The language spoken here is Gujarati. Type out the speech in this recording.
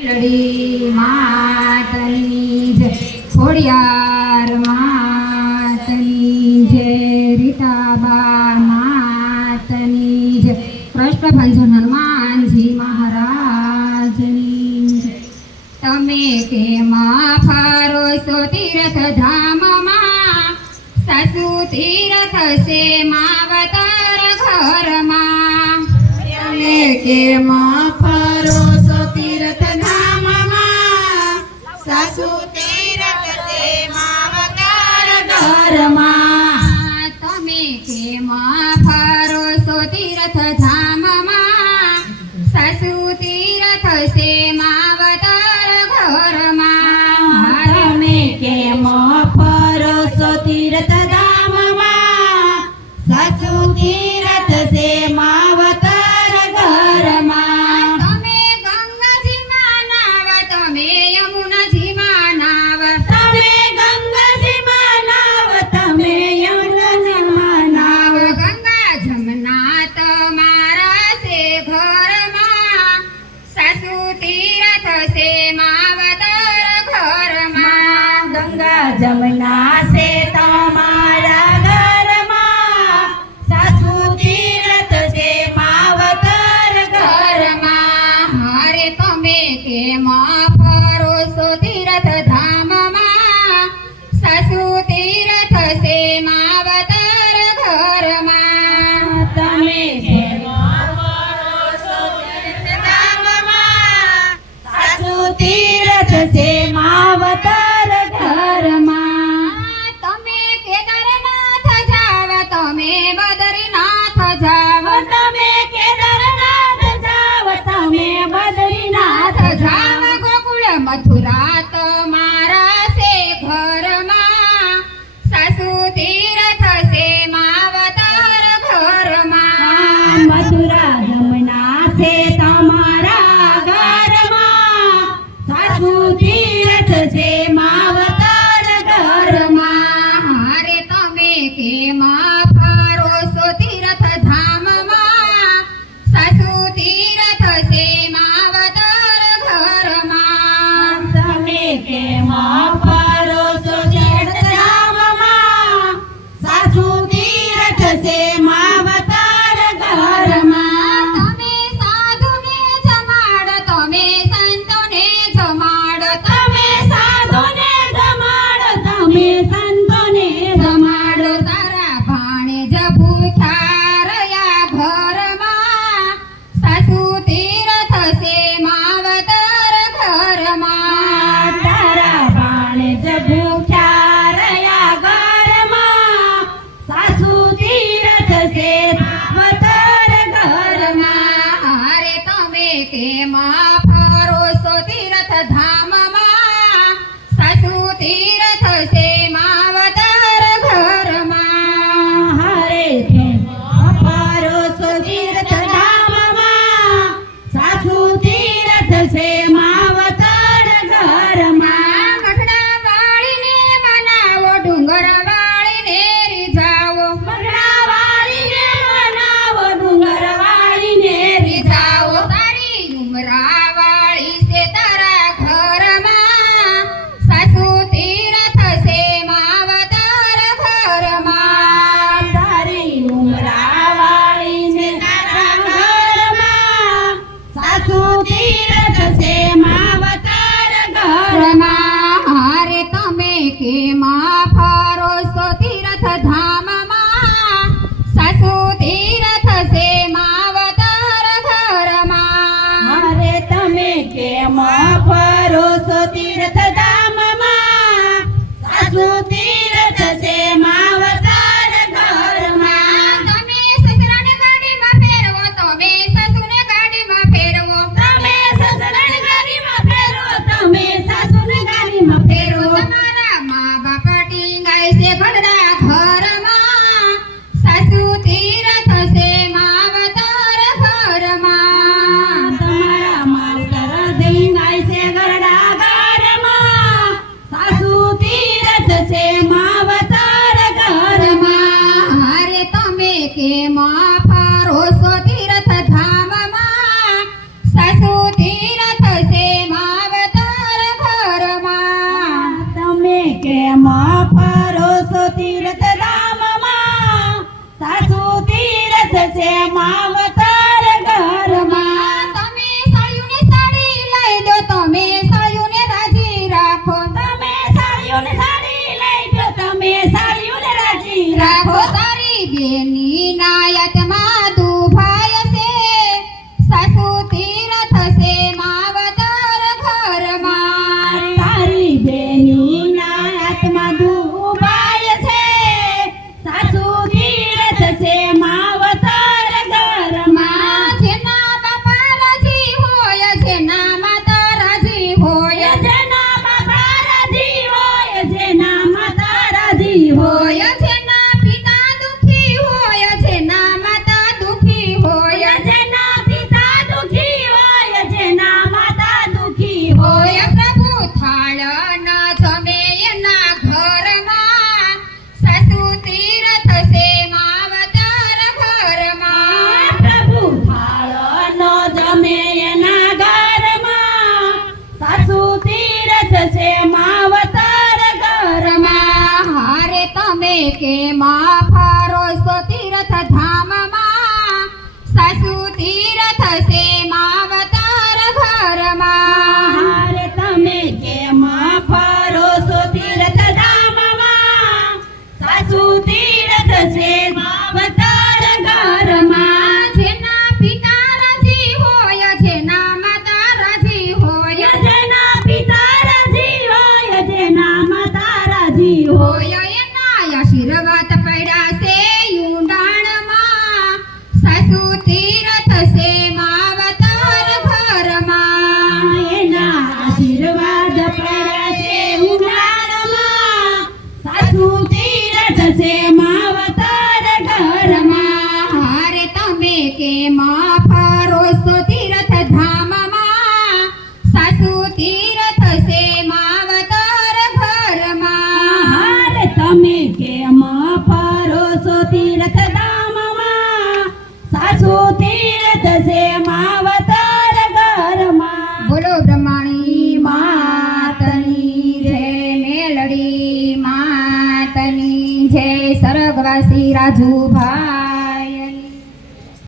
લડી માતની જય, ખોડિયાર માતની જય, રીટાબા માતની જય, કૃષ્ણભંજન હનુમાનજી મહારાજની જય. તમે કેમાં ફરો છો તીર્થ ધામમાં, સાસુ તીર્થ છે માવતર ઘરમાં. તમે કેમાં ફરો છો તીર્થ ધામમાં, સાસુ તીર્થ છે માવતર ઘરમાં. તમે કેમાં ફરો છો તીર્થ ધામમાં, સાસુ તીર્થ છે માવતર ઘરમાં. તમે કેમાં ફરો છો તીર્થ ધામમાં, સાસુ તીર્થ છે માવતર ઘરમાં. તમે ગંગાજીમાં નાવ, તમે યમુનાજીમાં નાવ, તમે ગંગાજીમાં નાવ, તમે યમુનાજીમાં નાવ. ગંગા જમના તમારા છે ઘરમાં, સાસુ તીર્થ છે માવતર ઘરમાં. ગંગા જમના છે તમારા ઘરમાં, સાસુ તીર્થ છે માવતર ઘરમાં. હરે તમે કેમાં ફરો છો તીર્થ ધામમાં, સાસુ તીર્થ છે માવતર ઘરમાં. તમે કેમાં ફરો છો તીર્થ ધામમાં, સાસુ તીર્થ છે માવતર ઘરમાં. તમે કેદારનાથ જાવ, તમે બદ્રીનાથ જાવ, તમે કેદારનાથ જાવ, તમે બદ્રીનાથ જાવ, જાવ. ગોકુળ મથુરા તમારા છે ઘરમાં, સાસુ તીર્થ છે માવતર ઘરમાં. મથુરા જમના છે તમારા ઘરમાં, સાસુ તીર્થ છે માવતર ઘરમાં. હરે તમે કેમાં ફરો છો તીર્થ ધામમાં, સાસુ તીર્થ છે માવતર ઘરમાં. તમે કેમાં ફરો છો તીર્થ ધામમાં, સાસુ તીર્થ છે માવતર ઘરમાં. તમે સાધુને જમાડો, તમે સંતોને જમાડો, તમે સાધુને જમાડો, તમે સંતોને જમાડો. તારા ભાણેજ ભૂખ્યા રહ્યા ઘરમાં, સાસુ તીર્થ છે માવતર ઘરમાં. તારા ભાણેજ ભૂખ્યા રહ્યા ઘરમાં, સાસુ તીર્થ છે માવતર ઘરમાં. હરે તમે કેમાં ફરો છો તીર્થ ધામમાં, સાસુ તીર્થ છે માવતર ઘરમાં. હરે કેમાં ફરો છો તીર્થ ધામમાં, સાસુ તીર્થ છે માવતર ઘરમાં. ગઢડા વાળીને બનાવો, ડુંગર વાળીને રીઝાવો, મગડા વાળીને બનાવો, ડુંગર વાળીને રીઝાવો. તારી ઉમરા વાળી છે તારા ઘરમાં, સાસુ તીર્થ છે કેમાં ફરો છો તીર્થ ધામમાં સાસુ તીર્થ છે માવતર ઘરમાં હારે તમે કેમ ફરો છો તીર્થધામમાં સાસુ તીર્થ છે માવતર ઘરમાં જેના પિતા રાજી હોય જેના માતા રાજી હોય જેના પિતા રાજી હોય જેના માતા રાજી હોય હોય એના આશીર્વાદ પડ્યા છે ઊંડાણમાં સાસુ તીર્થ છે માવતર ઘરમાં એના આશીર્વાદ પડ્યા છે ઉનાળામાં સાસુ તીર્થ છે માવતર ઘરમાં હારે તમે કેમાં ફરો છો તીર્થ ધામમાં સાસુ તીર્થ છે માવતર ઘરમાં હારે તમે કેમ ફરો છો તીર્થધામમાં સાસુ તીર્થ છે માવતર ઘરમાં બોલો બ્રહ્માણી માતની જય મેલડી માતની જય સરગવાસી રાજુ